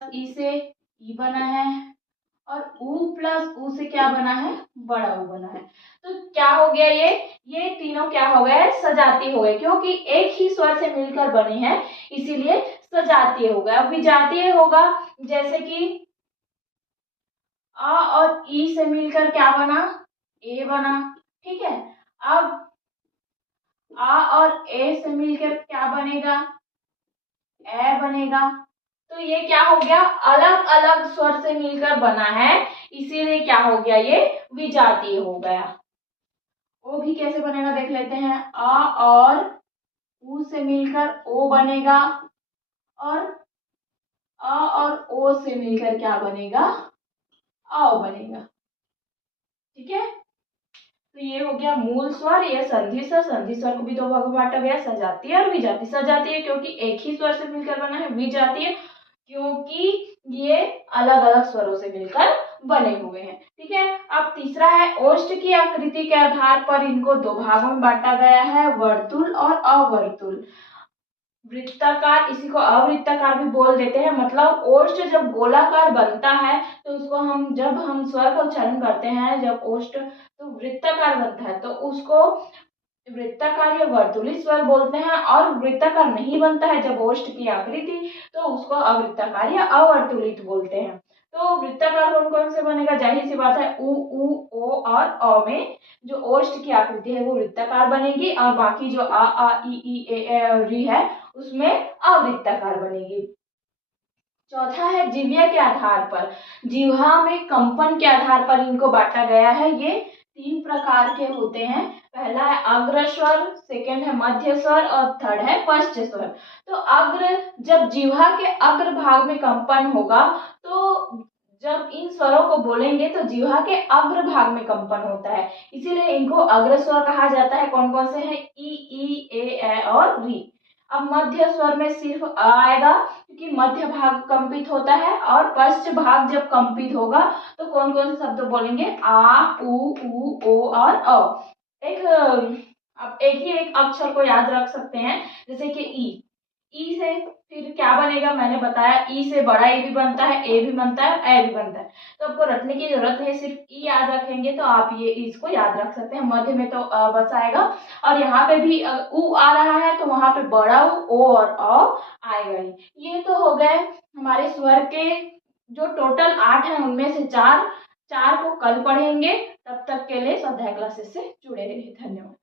ई से ई बना है और ऊ प्लस ऊ से क्या बना है, बड़ा ऊ बना है। तो क्या हो गया, ये तीनों क्या हो गए, सजातीय हो गए, क्योंकि एक ही स्वर से मिलकर बने हैं इसीलिए सजातीय हो गया। अब विजातीय होगा, जैसे कि आ और ई से मिलकर क्या बना, ए बना। ठीक है, अब आ और ए से मिलकर क्या बनेगा, ए बनेगा। तो ये क्या हो गया, अलग अलग स्वर से मिलकर बना है इसीलिए क्या हो गया, ये विजातीय हो गया। ओ भी कैसे बनेगा देख लेते हैं। आ और ऊ से मिलकर ओ बनेगा और अ और ओ से मिलकर क्या बनेगा, आओ बनेगा। ठीक है, तो ये हो गया मूल स्वर, ये संधि स्वर। संधि स्वर को भी दो भागों में बांटा गया, सजातीय और विजातीय। सजातीय क्योंकि एक ही स्वर से मिलकर बना है, विजातीय क्योंकि ये अलग अलग स्वरों से मिलकर बने हुए हैं। ठीक है, अब तीसरा है ओष्ठ की आकृति के आधार पर इनको दो भागों में बांटा गया है, वर्तुल और अवर्तुल। वृत्ताकार, इसी को अवृत्ताकार भी बोल देते हैं। मतलब ओष्ठ जब गोलाकार बनता है तो उसको हम, जब हम स्वर का उच्चारण करते हैं, जब ओष्ठ तो वृत्ताकार बनता है तो उसको वृत्ताकार या वर्तुली स्वर बोलते हैं। और वृत्ताकार नहीं बनता है जब ओष्ठ की आकृति, तो उसको अवृत्ताकार या अवर्तुलित बोलते हैं। तो वृत्ताकार कौन कौन से बनेगा, जाहिर सी बात है उ ओ और अ में जो ओष्ठ की आकृति है वो वृत्ताकार बनेगी, और बाकी जो आ ई ए और री है उसमें अवृत्ताकार बनेगी। चौथा है जिह्वा के आधार पर, जिह्वा में कंपन के आधार पर इनको बांटा गया है। ये तीन प्रकार के होते हैं, पहला है अग्र स्वर, सेकेंड है मध्य स्वर और थर्ड है पश्च स्वर। तो अग्र, जब जिह्वा के अग्र भाग में कंपन होगा तो जब इन स्वरों को बोलेंगे तो जिह्वा के अग्र भाग में कंपन होता है, इसीलिए इनको अग्र स्वर कहा जाता है। कौन कौन से हैं, ई ए और री। अब मध्य स्वर में सिर्फ अ आएगा क्योंकि मध्य भाग कंपित होता है, और पश्च भाग जब कंपित होगा तो कौन कौन से शब्द बोलेंगे, आ उ ओ और अ। अब एक ही एक अक्षर को याद रख सकते हैं, जैसे कि ई से फिर क्या बनेगा, मैंने बताया ई से बड़ा ए भी बनता है, ए भी बनता है, ए भी बनता है। तो आपको रटने की जरूरत है, सिर्फ ई याद रखेंगे तो आप ये इसको याद रख सकते हैं। मध्य में तो बस आएगा, और यहाँ पे भी उ आ रहा है तो वहां पे बड़ा ओ और अ आएगा ही। ये तो हो गए हमारे स्वर के जो टोटल 8 हैं, उनमें से चार चार को कल पढ़ेंगे। तब तक के लिए स्वाध्याय क्लासेस से जुड़े रहिए। धन्यवाद।